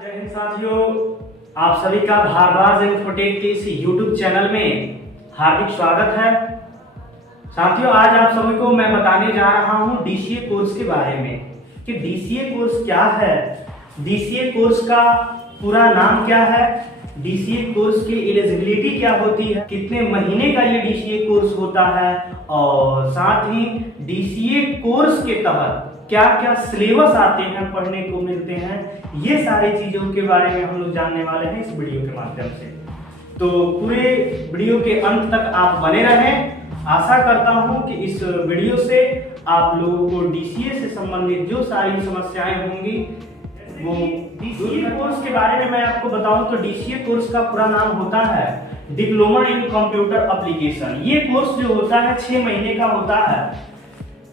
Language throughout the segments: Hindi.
जय हिंद साथियों, आप सभी का भारद्वाज इन्फोटेक के इस YouTube चैनल में हार्दिक स्वागत है। साथियों, आज आप सभी को मैं बताने जा रहा हूं DCA कोर्स के बारे में कि DCA कोर्स क्या है, DCA कोर्स का पूरा नाम क्या है, DCA कोर्स की एलिजिबिलिटी क्या होती है, कितने महीने का ये DCA कोर्स होता है और साथ ही DCA कोर्स के तहत क्या क्या सिलेबस आते हैं, पढ़ने को मिलते हैं, ये सारी चीजों के बारे में हम लोग जानने वाले हैं इस वीडियो के माध्यम से। तो पूरे वीडियो के अंत तक आप बने रहें। आशा करता हूं कि इस वीडियो से आप लोगों को DCA से संबंधित जो सारी समस्याएं होंगी वो DCA कोर्स के बारे में मैं आपको बताऊं तो DCA कोर्स का पूरा नाम होता है डिप्लोमा इन कंप्यूटर एप्लीकेशन। ये कोर्स जो होता है 6 महीने का होता है,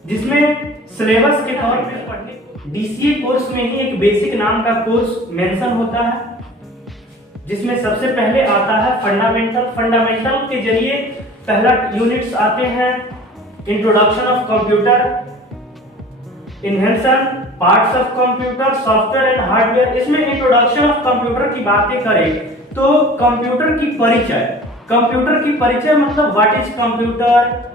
जिसमें सिलेबस के तौर पे पढ़ने DCA कोर्स में ही एक बेसिक नाम का कोर्स मेंशन होता है, जिसमें सबसे पहले आता है फंडामेंटल के जरिए पहला यूनिट्स आते हैं introduction of computer, invention, parts of computer, software and hardware. इसमें इंट्रोडक्शन ऑफ कंप्यूटर की बातें करें तो कंप्यूटर की परिचय मतलब what is computer,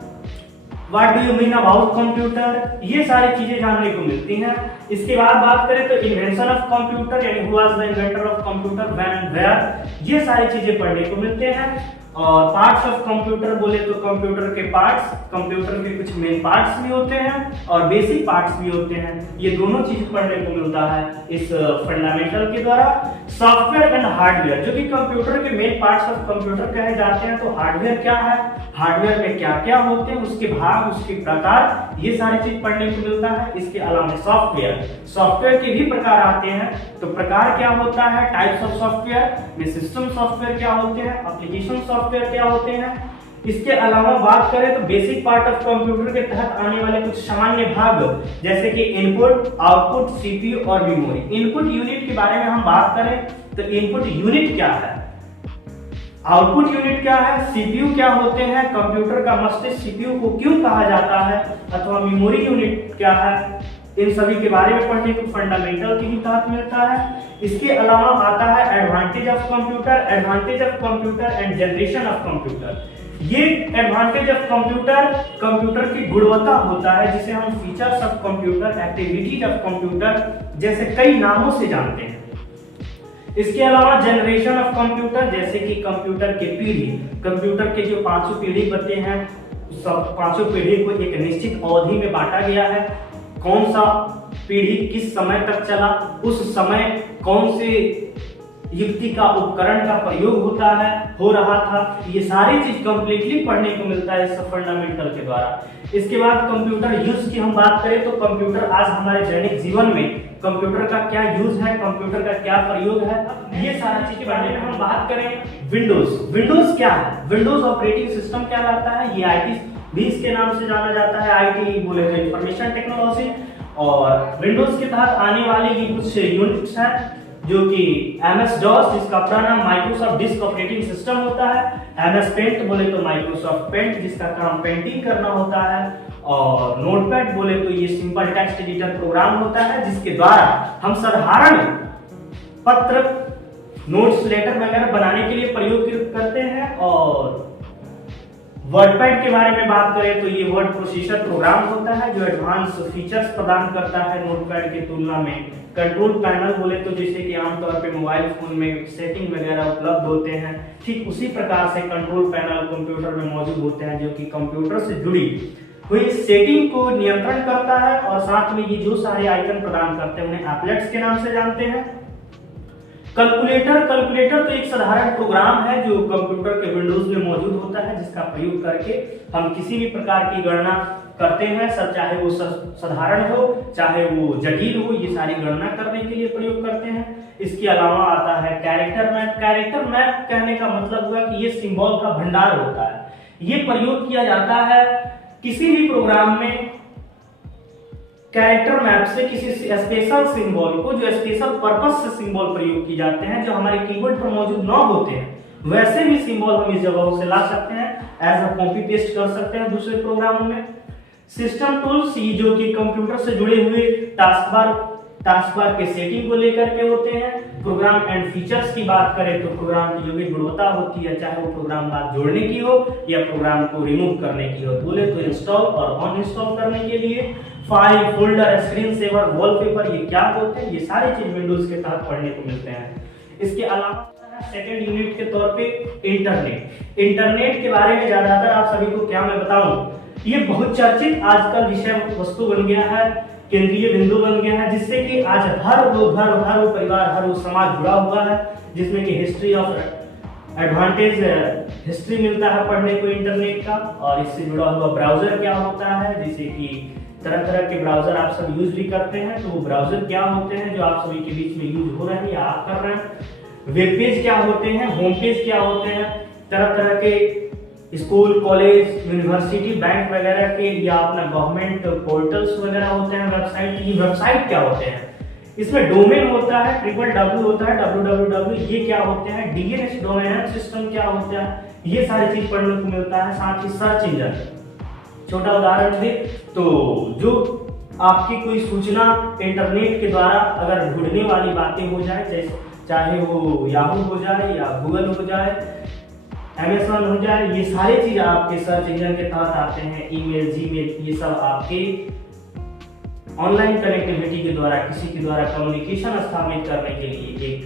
What do you mean about computer, ये सारी चीजें जानने को मिलती हैं। इसके बाद बात करें तो इन्वेंशन ऑफ कंप्यूटर यानी who was the inventor of computer, when and where, ये सारी चीजें पढ़ने को मिलते हैं। और पार्ट्स ऑफ कंप्यूटर बोले तो कंप्यूटर के पार्ट्स, कंप्यूटर के कुछ मेन पार्ट्स भी होते हैं और बेसिक पार्ट्स भी होते हैं, ये दोनों चीज पढ़ने को मिलता है इस फंडामेंटल के द्वारा। सॉफ्टवेयर एंड हार्डवेयर, जो कि कंप्यूटर के मेन पार्ट्स ऑफ कंप्यूटर कहे जाते हैं। तो हार्डवेयर क्या है, हार्डवेयर में क्या क्या होते हैं, उसके भाग, उसके प्रकार, ये सारी चीज पढ़ने को मिलता है। इसके अलावा सॉफ्टवेयर के भी प्रकार आते हैं। तो प्रकार क्या होता है, टाइप्स ऑफ सॉफ्टवेयर में सिस्टम सॉफ्टवेयर क्या होते हैं, एप्लीकेशन सॉफ्टवेयर क्या होते हैं। इसके अलावा बात करें तो बेसिक पार्ट ऑफ कंप्यूटर के तहत आने वाले कुछ सामान्य भाग जैसे कि इनपुट, आउटपुट, सीपीयू और मेमोरी। इनपुट यूनिट के बारे में हम बात करें तो इनपुट यूनिट क्या है, आउटपुट यूनिट क्या है, सीपीयू क्या होते हैं, कंप्यूटर का मस्तिष्क सीपीयू को क्यों कहा जाता है, अथवा मेमोरी यूनिट क्या है, इन सभी के बारे में पढ़ने को फंडामेंटल के ही तहत मिलता है। इसके अलावा आता है advantage of computer and generation of computer. ये एडवांटेज ऑफ कंप्यूटर की गुणवत्ता होता है, जिसे हम features of computer, activities of computer जैसे कई नामों से जानते हैं। इसके अलावा जनरेशन ऑफ कंप्यूटर, जैसे कि कंप्यूटर के पीढ़ी, कंप्यूटर के जो 5 पीढ़ी बनते हैं, सब 5 पीढ़ी को एक निश्चित अवधि में बांटा गया है। कौन सा पीढ़ी किस समय तक चला, उस समय कौन से युक्ति का, उपकरण का प्रयोग हो रहा था, ये सारी चीज कंप्लीटली पढ़ने को मिलता है इस फंडामेंटल के द्वारा। इसके बाद कंप्यूटर यूज की हम बात करें तो कंप्यूटर आज हमारे दैनिक जीवन में कंप्यूटर का क्या यूज है, कंप्यूटर का क्या प्रयोग है, ये सारी चीज के बारे में हम बात करें। विंडोज क्या है, विंडोज ऑपरेटिंग सिस्टम क्या लाता है, ये IT भी इसके नाम से जाना जाता है। IT बोले तो इंफॉर्मेशन टेक्नोलॉजी। और विंडोज के तहत आने वाले ये कुछ यूनिट्स हैं जो कि MS DOS, जिसका पूरा नाम माइक्रोसॉफ्ट डिस्क ऑपरेटिंग सिस्टम होता है। MS पेंट बोले तो माइक्रोसॉफ्ट पेंट, जिसका काम पेंटिंग करना होता है। और नोटपैड बोले तो ये सिंपल टेक्स्ट एडिटर प्रोग्राम होता है, जिसके द्वारा हम साधारण पत्र, नोट्स, लेटर वगैरह बनाने के लिए प्रयोग करते हैं। और वर्डपैड के बारे में बात करें तो ये वर्ड प्रोसेसर प्रोग्राम होता है जो एडवांस फीचर्स प्रदान करता है नोटपैड की तुलना में। कंट्रोल पैनल बोले तो जैसे कि आमतौर पे मोबाइल फोन में सेटिंग वगैरह उपलब्ध होते हैं, ठीक उसी प्रकार से कंट्रोल पैनल कंप्यूटर में मौजूद होते हैं, जो कि कंप्यूटर से जुड़ी हुई सेटिंग को नियंत्रण करता है। और साथ में ये जो सारे आइकन प्रदान करते हैं उन्हें एप्लेट्स के नाम से जानते हैं। कैलकुलेटर तो एक साधारण प्रोग्राम है जो कंप्यूटर के विंडोज में मौजूद होता है, जिसका प्रयोग करके हम किसी भी प्रकार की गणना करते हैं, सब चाहे वो साधारण हो चाहे वो जटिल हो, ये सारी गणना करने के लिए प्रयोग करते हैं। इसके अलावा आता है कैरेक्टर मैप कहने का मतलब हुआ कि ये सिंबल का भंडार होता है। ये प्रयोग किया जाता है किसी भी प्रोग्राम में कैरेक्टर मैप से किसी स्पेशल सिंबल को, जो स्पेशल पर्पस से सिंबल प्रयोग किए जाते हैं, जो हमारे कीबोर्ड पर मौजूद न होते हैं, वैसे भी सिंबल हम इस जगहों से ला सकते हैं, एज अ कॉपी पेस्ट कर सकते हैं दूसरे प्रोग्रामों में। सिस्टम टूल्स, जो कि कंप्यूटर से जुड़े हुए टास्क बार टास्क बार के सेटिंग को लेकर के होते हैं। प्रोग्राम एंड फीचर्स की बात करें तो प्रोग्राम की जो भी गुणवत्ता होती है, चाहे वो प्रोग्राम बात जोड़ने की हो या प्रोग्राम को रिमूव करने की हो, बोले तो इंस्टॉल और अनइंस्टॉल करने के लिए, file, folder, screen saver, wallpaper, ये क्या होते हैं, ये सारी चीज विंडोज के तहत पढ़ने को मिलते हैं। इसके अलावा सेकेंड यूनिट के तौर पे इंटरनेट के बारे में ज्यादातर आप सभी को क्या मैं बताऊं, ये बहुत चर्चित आजकल विषय वस्तु बन गया है, केंद्रीय बिंदु बन गया है, जिससे कि आज हर वो परिवार, हर वो समाज जुड़ा हुआ है, जिसमें कि हिस्ट्री ऑफ एडवांटेज हिस्ट्री मिलता है पढ़ने को इंटरनेट का। और इससे जुड़ा हुआ ब्राउजर क्या होता है, जैसे कि तरह तरह के ब्राउजर आप सब यूज भी करते हैं, तो वो ब्राउजर क्या होते हैं जो आप सभी के बीच में यूज हो रहे हैं या आप कर रहे हैं, वेब पेज क्या होते हैं, होम पेज क्या होते हैं, तरह तरह के स्कूल, कॉलेज, यूनिवर्सिटी, बैंक वगैरह के या अपना गवर्नमेंट पोर्टल्स वगैरह होते हैं, वेबसाइट, ये वेबसाइट क्या होते हैं, इसमें डोमेन होता है, www होता है, www, ये क्या होते हैं, DNS डोमेन सिस्टम क्या होता है, ये सारी चीज पढ़ने को मिलता है। साथ ही सर्च इंजन, छोटा उदाहरण दे तो जो आपकी कोई सूचना इंटरनेट के द्वारा अगर ढूंढने वाली बातें हो जाए, जैसे चाहे वो याहू हो जाए या गूगल हो जाए, अमेज़न हो जाए, ये सारी चीज आपके सर्च इंजन के तहत आते हैं। ईमेल, जीमेल, ये सब आपके ऑनलाइन कनेक्टिविटी के द्वारा, किसी के द्वारा कम्युनिकेशन स्थापित करने के लिए, एक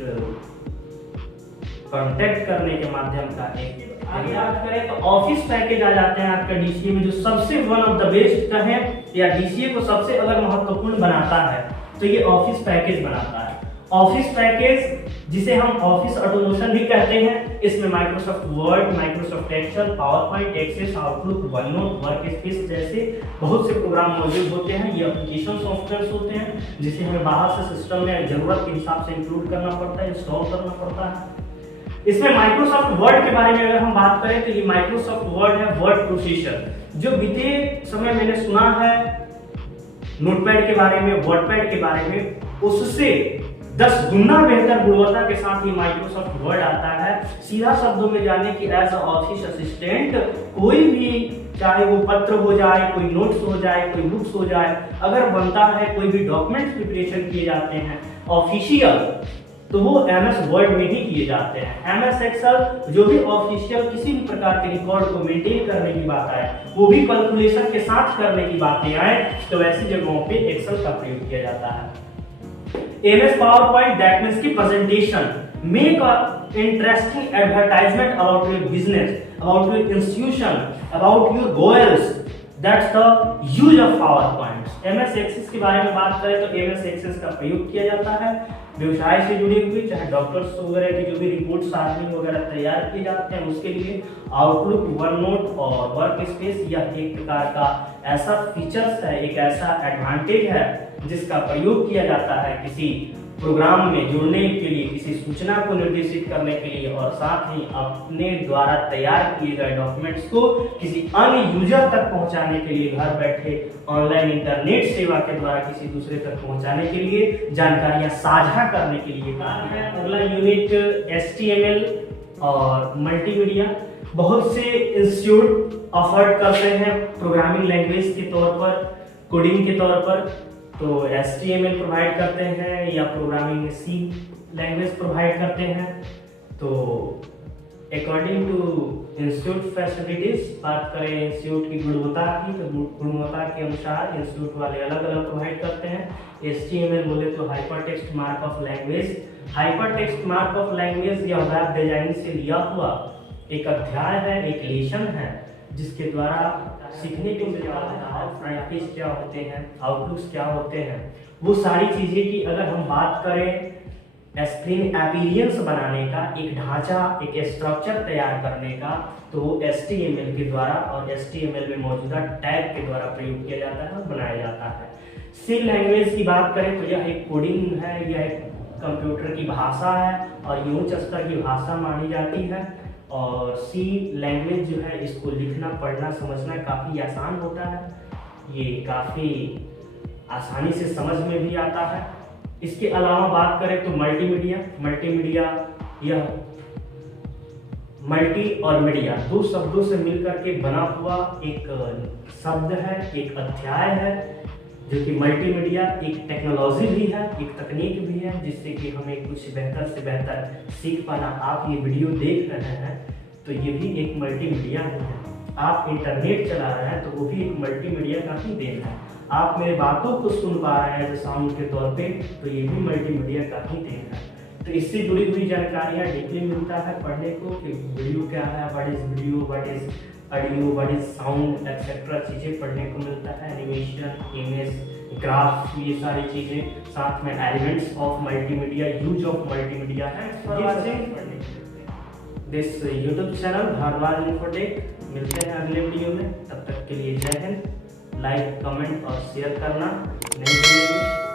कांटेक्ट करने के माध्यम का एक। आगे बात करें तो ऑफिस पैकेज आ जाते हैं आपका डीसीए में, जो सबसे वन ऑफ द बेस्ट कहें या डीसीए को सबसे अगर महत्वपूर्ण बनाता है तो ये ऑफिस पैकेज बनाता है। ऑफिस पैकेज जिसे हम ऑफिस ऑटोमेशन भी कहते हैं, इसमें Microsoft Word, Microsoft Excel, PowerPoint, Access, Outlook, OneNote, workspace जैसे बहुत से प्रोग्राम मौजूद होते हैं। ये एप्लीकेशन सॉफ्टवेयर होते हैं जिसे हमें बाहर से सिस्टम में जरूरत के हिसाब से इंक्लूड करना पड़ता है, इंस्टॉल करना पड़ता है। इसमें माइक्रोसॉफ्ट वर्ड के बारे में अगर हम बात करें तो ये माइक्रोसॉफ्ट वर्ड है वर्ड प्रोसेसर, जो बीते समय मैंने सुना है नोटपैड के बारे में, वर्डपैड के बारे में, उससे 10 गुना बेहतर गुणवत्ता के साथ ये माइक्रोसॉफ्ट वर्ड आता है। सीधा शब्दों में जाने कि एज अ ऑफिस असिस्टेंट कोई भी, चाहे वो पत्र हो जाए, कोई नोट्स हो जाए, कोई बुक्स हो जाए, अगर बनता है, कोई भी डॉक्यूमेंट प्रिपरेशन किए जाते हैं ऑफिशियल, तो वो MS वर्ड में ही किए जाते हैं। MS एक्सेल जो भी ऑफिशियल किसी भी प्रकार के रिकॉर्ड को मेंटेन करने की बात आए, वो भी कैलकुलेशन के साथ करने की बातें आए, तो ऐसी जगहों पे एक्सेल का प्रयोग किया जाता है। MS PowerPoint, that means की presentation, make a interesting advertisement about your business, about your institution, about your goals. That's the use of PowerPoint. MS Access के बारे में बात करें तो MS Access का प्रयोग किया जाता है व्यवसाय से जुड़ी हुई, चाहे डॉक्टर्स वगैरह की जो भी रिपोर्ट्स आर्टिंग वगैरह तैयार किए जाते हैं उसके लिए। आउटलुक, वननोट और वर्कस्पेस यह एक प्रकार का ऐसा फीचर्स है, एक ऐसा एडवांटेज है जिसका प्रयोग किया जाता है किसी प्रोग्राम में जुड़ने के लिए, किसी सूचना को निर्देशित करने के लिए, और साथ ही अपने द्वारा तैयार किए गए डॉक्यूमेंट्स को किसी अन्य यूजर तक पहुंचाने के लिए, घर बैठे ऑनलाइन इंटरनेट सेवा के द्वारा किसी दूसरे तक पहुंचाने के लिए, जानकारियां साझा करने के लिए। अगला यूनिट HTML और मल्टीमीडिया। बहुत से इंस्टीट्यूट ऑफर करते हैं प्रोग्रामिंग लैंग्वेज के तौर पर, कोडिंग के तौर पर, तो HTML प्रोवाइड करते हैं या प्रोग्रामिंग C लैंग्वेज प्रोवाइड करते हैं। तो अकॉर्डिंग टू इंस्टीट्यूट फैसिलिटीज बात करें इंस्टीट्यूट की गुणवत्ता की, तो गुणवत्ता के अनुसार इंस्टीट्यूट वाले अलग अलग प्रोवाइड करते हैं। HTML बोले तो hypertext markup language. Hypertext markup language या वेब डिजाइन से लिया हुआ एक अध्याय है, एक लेसन है, जिसके द्वारा सीखने को मिल जाता है फ्रंट पेज क्या होते हैं, आउटलुक्स क्या होते हैं, वो सारी चीजें की अगर हम बात करें स्क्रीन अपीयरेंस बनाने का, एक ढांचा, एक स्ट्रक्चर तैयार करने का, तो वो HTML के द्वारा और HTML में मौजूदा टैग के द्वारा प्रयोग किया जाता है और बनाया जाता है। C लैंग्वेज की बात करें तो यह एक कोडिंग है, यह एक कंप्यूटर की भाषा है और ये उच्च स्तर की भाषा मानी जाती है। और C लैंग्वेज जो है, इसको लिखना, पढ़ना, समझना काफ़ी आसान होता है, ये काफ़ी आसानी से समझ में भी आता है। इसके अलावा बात करें तो मल्टीमीडिया। मल्टीमीडिया यह मल्टी और मीडिया दो शब्दों से मिलकर के बना हुआ एक शब्द है, एक अध्याय है, जो कि मल्टीमीडिया एक टेक्नोलॉजी भी है, एक तकनीक भी है, जिससे कि हमें कुछ बेहतर से बेहतर सीख पाना। आप ये वीडियो देख रहे हैं तो ये भी एक मल्टीमीडिया ही है। आप इंटरनेट चला रहे हैं तो वो भी एक मल्टीमीडिया का ही देन है। आप मेरे बातों को सुन पा रहे हैं साउंड के तौर पे, तो ये भी मल्टीमीडिया का ही देन है। तो इससे जुड़ी हुई जानकारियाँ डीपली मिलता है पढ़ने को कि वीडियो क्या है, what is video, what is audio, what is sound etcetera चीज़ें पढ़ने को मिलता है। एनिमेशन, इमेज, ग्राफ, ये सारी चीज़ें, साथ में elements of multimedia, use of multimedia है this YouTube channel Bhardwaj Infotech. मिलते हैं अगले वीडियो में, तब तक के लिए जय हिंद। लाइक, कमेंट और शेयर करना नहीं भूलिए।